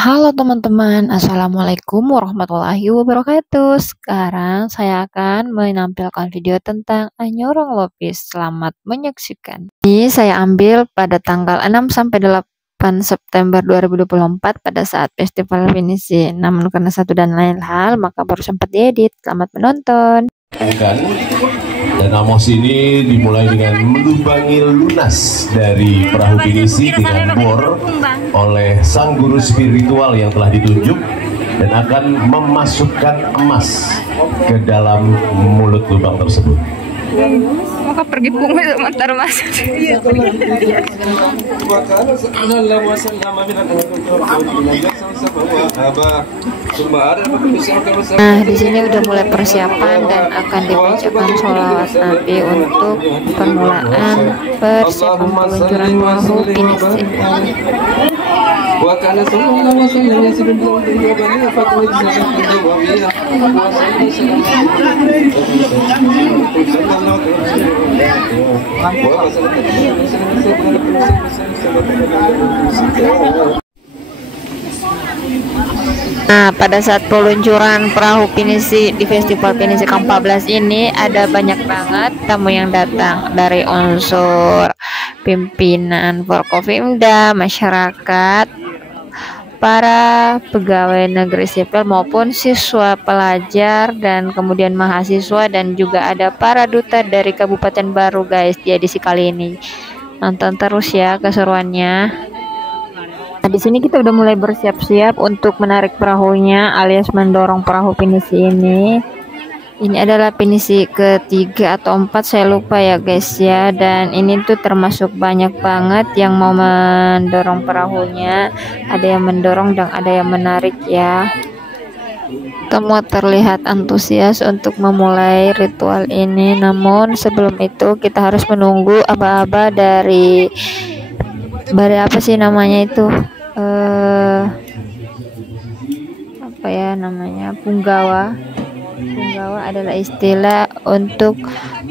Halo teman-teman, Assalamualaikum warahmatullahi wabarakatuh. Sekarang saya akan menampilkan video tentang Anyorong Lopis. Selamat menyaksikan. Ini saya ambil pada tanggal 6 sampai 8 September 2024 pada saat Festival Pinisi. Namun karena satu dan lain hal, maka baru sempat diedit. Selamat menonton. Dan Amos ini dimulai dengan melubangi lunas dari perahu pinisi dengan bor oleh sang guru spiritual yang telah ditunjuk dan akan memasukkan emas ke dalam mulut lubang tersebut. Maka pergi pungut mantar mas. Nah, di sini udah mulai persiapan dan akan dibacakan sholawat Nabi untuk permulaan persiapan peluncuran perahu pinisi. Nah, pada saat peluncuran perahu pinisi di Festival Pinisi ke-14 ini ada banyak banget tamu yang datang dari unsur pimpinan Forkopimda, masyarakat, para pegawai negeri sipil maupun siswa pelajar dan kemudian mahasiswa, dan juga ada para duta dari Kabupaten Baru guys di edisi kali ini. Nonton terus ya keseruannya. Nah, di sini kita udah mulai bersiap-siap untuk menarik perahunya alias mendorong perahu pinisi ini. Ini adalah pinisi ketiga atau empat, saya lupa ya guys ya. Dan ini tuh termasuk banyak banget yang mau mendorong perahunya. Ada yang mendorong dan ada yang menarik ya. Semua terlihat antusias untuk memulai ritual ini. Namun sebelum itu kita harus menunggu aba-aba dari apa sih namanya itu, apa ya namanya, punggawa adalah istilah untuk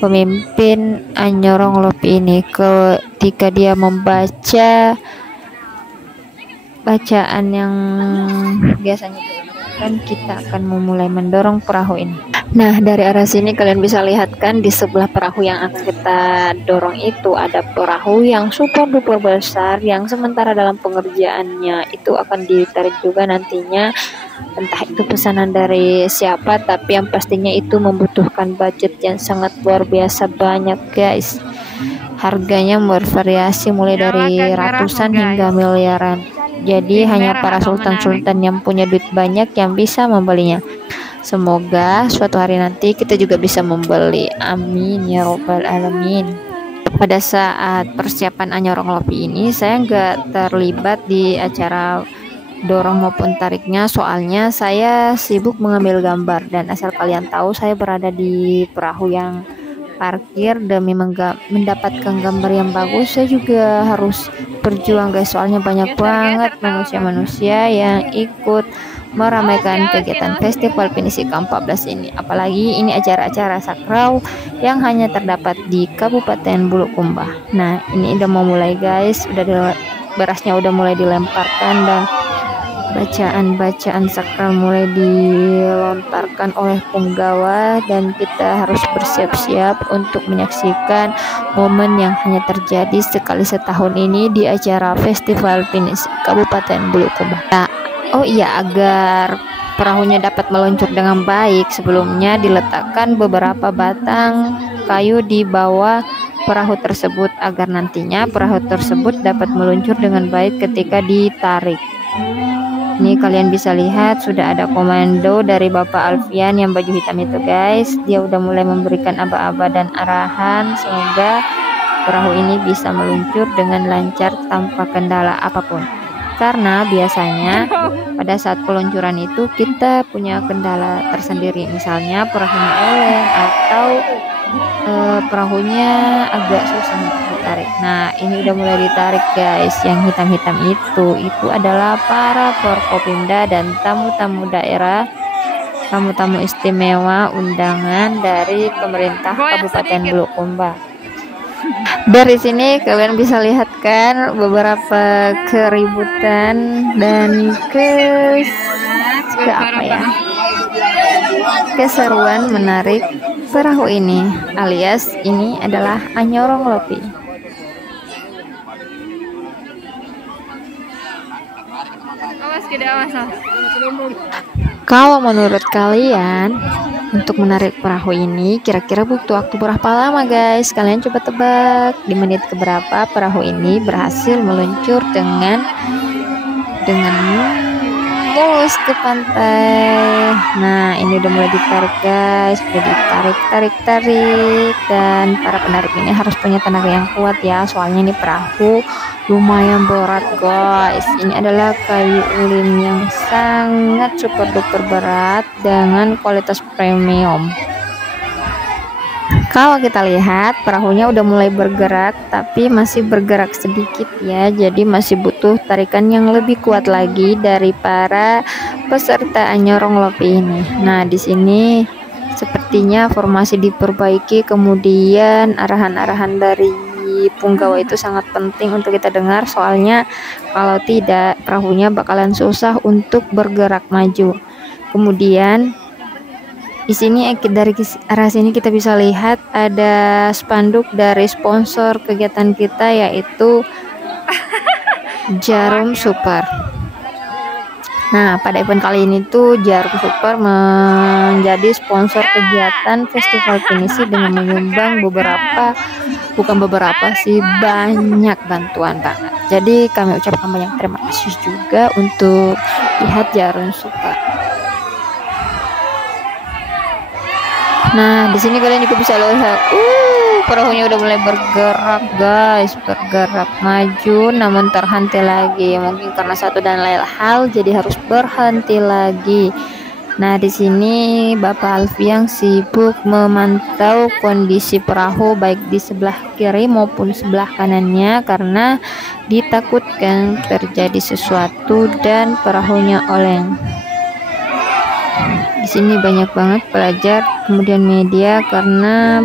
pemimpin Anyorong Lopi ini. Ketika dia membaca bacaan yang biasanya kan, kita akan memulai mendorong perahu ini. Nah, dari arah sini kalian bisa lihat kan, di sebelah perahu yang akan kita dorong itu ada perahu yang super duper besar yang sementara dalam pengerjaannya itu akan ditarik juga nantinya. Entah itu pesanan dari siapa, tapi yang pastinya itu membutuhkan budget yang sangat luar biasa banyak guys. Harganya bervariasi mulai dari ratusan hingga miliaran. Jadi hanya para sultan-sultan yang punya duit banyak yang bisa membelinya. Semoga suatu hari nanti kita juga bisa membeli. Amin ya robbal alamin. Pada saat persiapan Anyorong Lopi ini saya nggak terlibat di acara dorong maupun tariknya, soalnya saya sibuk mengambil gambar. Dan asal kalian tahu, saya berada di perahu yang parkir demi mendapatkan gambar yang bagus. Saya juga harus berjuang guys, soalnya banyak banget manusia-manusia yang ikut meramaikan kegiatan Festival Pinisi ke-14 ini. Apalagi ini acara-acara sakral yang hanya terdapat di Kabupaten Bulukumba. Nah, ini udah mau mulai guys, berasnya udah mulai dilemparkan dan bacaan-bacaan sakral mulai dilontarkan oleh punggawa, dan kita harus bersiap-siap untuk menyaksikan momen yang hanya terjadi sekali setahun ini di acara Festival Pinisi Kabupaten Bulukumba. Nah, oh iya, agar perahunya dapat meluncur dengan baik, sebelumnya diletakkan beberapa batang kayu di bawah perahu tersebut agar nantinya perahu tersebut dapat meluncur dengan baik ketika ditarik. Ini kalian bisa lihat sudah ada komando dari Bapak Alfian yang baju hitam itu guys. Dia udah mulai memberikan aba-aba dan arahan. Semoga perahu ini bisa meluncur dengan lancar tanpa kendala apapun. Karena biasanya pada saat peluncuran itu kita punya kendala tersendiri. Misalnya perahunya oleng atau perahunya agak susah ditarik. Nah, ini udah mulai ditarik guys. Yang hitam-hitam itu adalah para Forkopimda dan tamu-tamu daerah, tamu-tamu istimewa undangan dari pemerintah Kabupaten Bulukumba. Dari sini kalian bisa lihat kan beberapa keributan dan keseruan menarik perahu ini, alias ini adalah Anyorong Lopi. Kalau menurut kalian untuk menarik perahu ini kira-kira butuh waktu berapa lama guys? Kalian coba tebak di menit keberapa perahu ini berhasil meluncur dengan mulus ke pantai. Nah, ini udah mulai ditarik guys, udah ditarik dan para penarik ini harus punya tenaga yang kuat ya, soalnya ini perahu lumayan berat guys. Ini adalah kayu ulin yang sangat super duper berat dengan kualitas premium. Kalau kita lihat perahunya udah mulai bergerak, tapi masih bergerak sedikit ya, jadi masih butuh tarikan yang lebih kuat lagi dari para peserta Anyorong Lopi ini. Nah, di sini sepertinya formasi diperbaiki, kemudian arahan-arahan dari punggawa itu sangat penting untuk kita dengar, soalnya kalau tidak perahunya bakalan susah untuk bergerak maju. Kemudian di sini dari arah sini kita bisa lihat ada spanduk dari sponsor kegiatan kita, yaitu Jarum Super. Nah, pada event kali ini tuh Jarum Super menjadi sponsor kegiatan Festival Pinisi dengan menyumbang banyak bantuan banget. Jadi kami ucapkan banyak terima kasih juga untuk pihak Jarum Super. Nah, di sini kalian juga bisa lihat, perahunya udah mulai bergerak guys, bergerak maju, namun terhenti lagi. Mungkin karena satu dan lain hal, jadi harus berhenti lagi. Nah, di sini Bapak Alfiang sibuk memantau kondisi perahu baik di sebelah kiri maupun sebelah kanannya, karena ditakutkan terjadi sesuatu dan perahunya oleng. Di sini banyak banget pelajar, kemudian media, karena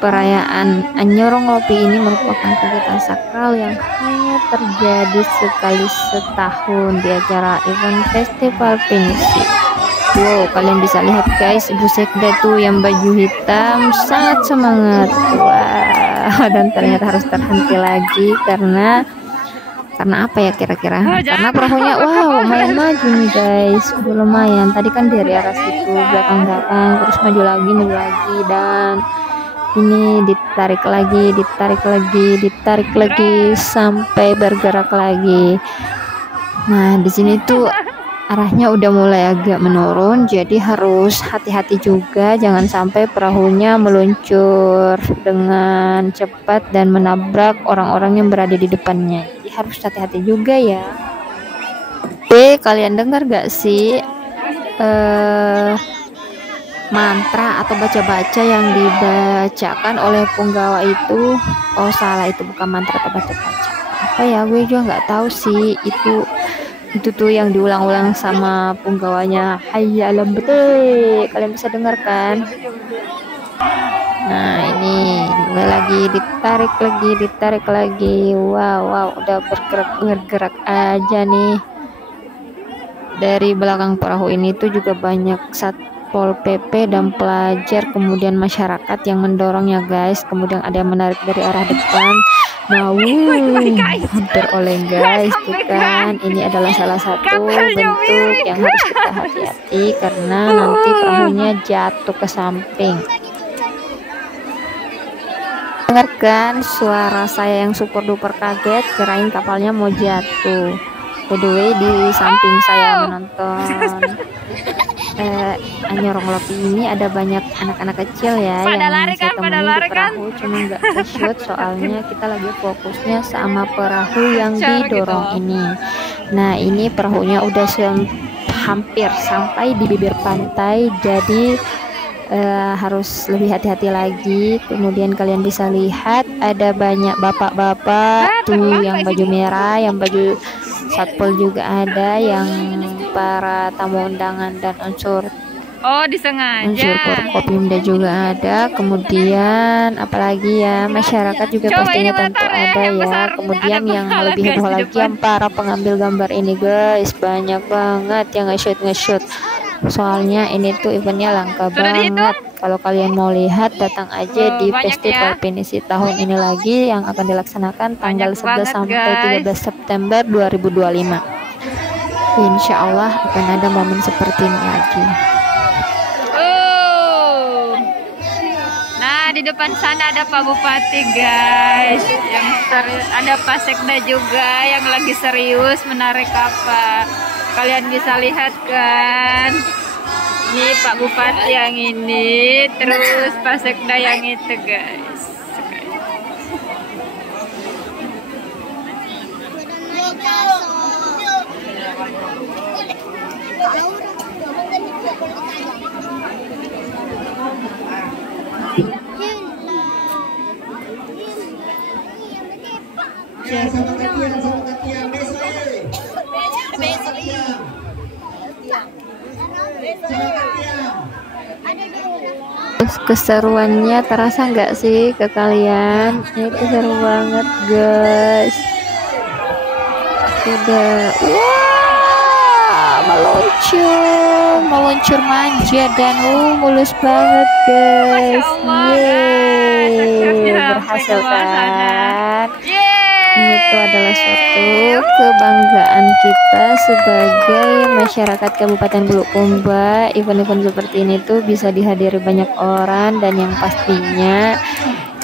perayaan Anyorong Lopi ini merupakan kegiatan sakral yang hanya terjadi sekali setahun di acara event Festival Pinisi. Wow, kalian bisa lihat guys, Ibu Sekda tuh yang baju hitam sangat semangat. Wow, dan ternyata harus terhenti lagi karena apa ya kira-kira? Karena perahunya lumayan maju nih guys, lumayan. Tadi kan dari arah situ belakang-belakang, terus maju lagi dan ini ditarik lagi sampai bergerak lagi. Nah, di sini tuh arahnya udah mulai agak menurun, jadi harus hati-hati juga, jangan sampai perahunya meluncur dengan cepat dan menabrak orang-orang yang berada di depannya. Jadi harus hati-hati juga ya. Kalian dengar gak sih mantra atau baca-baca yang dibacakan oleh punggawa itu? Oh salah, itu bukan mantra atau baca-baca, apa ya, gue juga nggak tahu sih. Itu tuh yang diulang-ulang sama punggawanya. Hayya alam betul, kalian bisa dengarkan. Nah, ini mulai lagi ditarik lagi. Wow, udah bergerak aja nih. Dari belakang perahu ini tuh juga banyak Satpol PP dan pelajar, kemudian masyarakat yang mendorong ya guys. Kemudian ada yang menarik dari arah depan. Nah, hampir oleng guys, tuh kan. Ini adalah salah satu bentuk yang harus kita hati-hati karena nanti perahunya jatuh ke samping. Dengarkan suara saya yang super duper kaget, kirain kapalnya mau jatuh. By the way, di samping saya menonton Anyorong Lopi ini ada banyak anak-anak kecil ya yang saya temui di perahu, cuma nggak ke-shoot soalnya kita lagi fokusnya sama perahu yang didorong ini. Nah, ini perahunya udah hampir sampai di bibir pantai, jadi harus lebih hati-hati lagi. Kemudian kalian bisa lihat ada banyak bapak-bapak tuh yang baju merah, yang baju satpol juga ada, yang para tamu undangan dan unsur Oh, disengaja. Unsur Forkopimda juga ada, kemudian apalagi ya, masyarakat juga Coba pastinya ini tentu motornya ada yang ya. besar. Kemudian Ada yang kepala, lebih guys, heboh di lagi depan. yang para pengambil gambar ini guys, banyak banget yang nge-shoot. Soalnya ini tuh eventnya langka Sudah dihitung? banget. Kalau kalian mau lihat, datang aja Wow, di banyak Festival ya. Pinisi tahun ini lagi yang akan dilaksanakan tanggal Banyak 11 banget, sampai guys. 13 September 2025. Insya Allah akan ada momen seperti ini lagi. Nah, di depan sana ada Pak Bupati, guys. Yang ada Pak Sekda juga yang lagi serius menarik kapal. Kalian bisa lihat kan? Ini Pak Bupati yang ini, terus Pak Sekda yang itu, guys. Keseruannya terasa nggak sih ke kalian? Itu seru banget guys. Udah, wah, meluncur manja dan mulus banget guys. Yeay, berhasil kan? Itu adalah suatu kebanggaan kita sebagai masyarakat Kabupaten Bulukumba. Event-event seperti ini tuh bisa dihadiri banyak orang, dan yang pastinya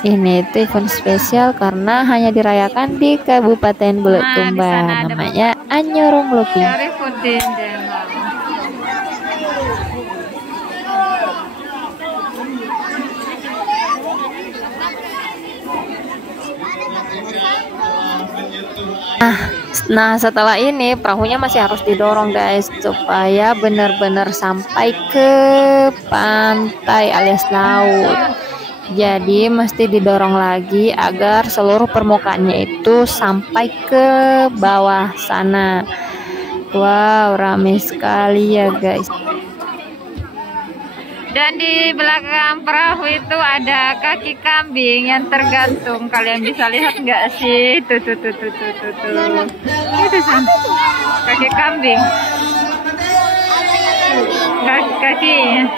ini tuh event spesial karena hanya dirayakan di Kabupaten Bulukumba. Namanya Anyorong Lopi. Nah, setelah ini perahunya masih harus didorong guys, supaya benar-benar sampai ke pantai alias laut. Jadi mesti didorong lagi agar seluruh permukaannya itu sampai ke bawah sana. Wow, ramai sekali ya guys. Dan di belakang perahu itu ada kaki kambing yang tergantung. Kalian bisa lihat nggak sih? Tuh. Itu sama kaki kambing. Kakinya.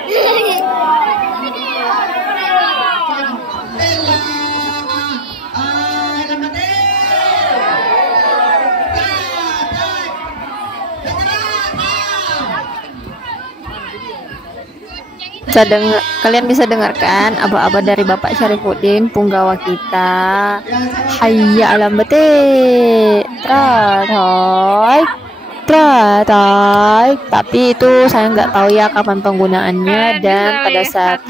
Kalian bisa dengarkan aba-aba dari Bapak Syarifuddin, punggawa kita. Hayya alam bete, tapi itu saya nggak tahu ya kapan penggunaannya dan pada saat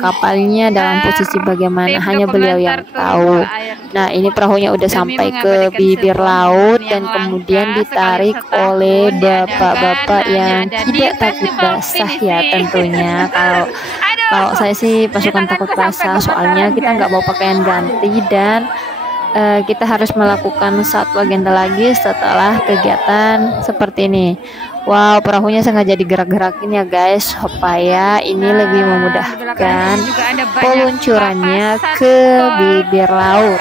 kapalnya dalam posisi bagaimana, hanya beliau yang tahu. Nah, ini perahunya udah sampai ke bibir laut dan kemudian ditarik oleh bapak-bapak yang tidak takut basah ya tentunya. Kalau saya sih pasukan takut basah, soalnya kita nggak bawa pakaian ganti dan kita harus melakukan satu agenda lagi setelah kegiatan seperti ini. Wow, perahunya sengaja digerak-gerakin ya guys, supaya ini lebih memudahkan peluncurannya ke bibir laut.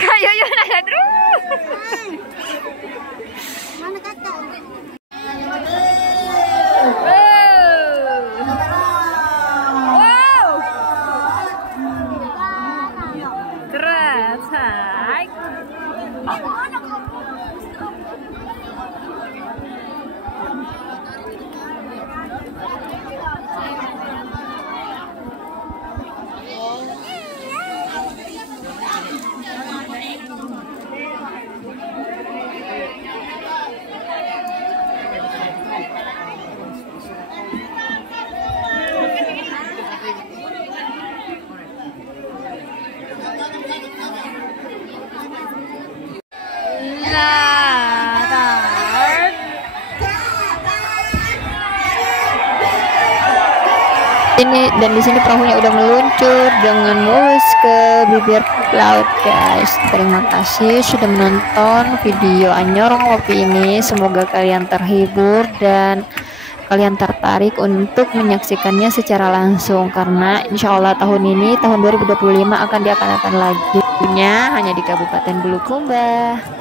Kayu nanya terus. Mana kata? Wow. Terus, hai. dan di sini perahunya udah meluncur dengan mulus ke bibir laut, guys. Terima kasih sudah menonton video Anyorong Ngopi ini. Semoga kalian terhibur dan kalian tertarik untuk menyaksikannya secara langsung, karena insya Allah tahun ini, tahun 2025 akan diadakan lagi hanya di Kabupaten Bulukumba.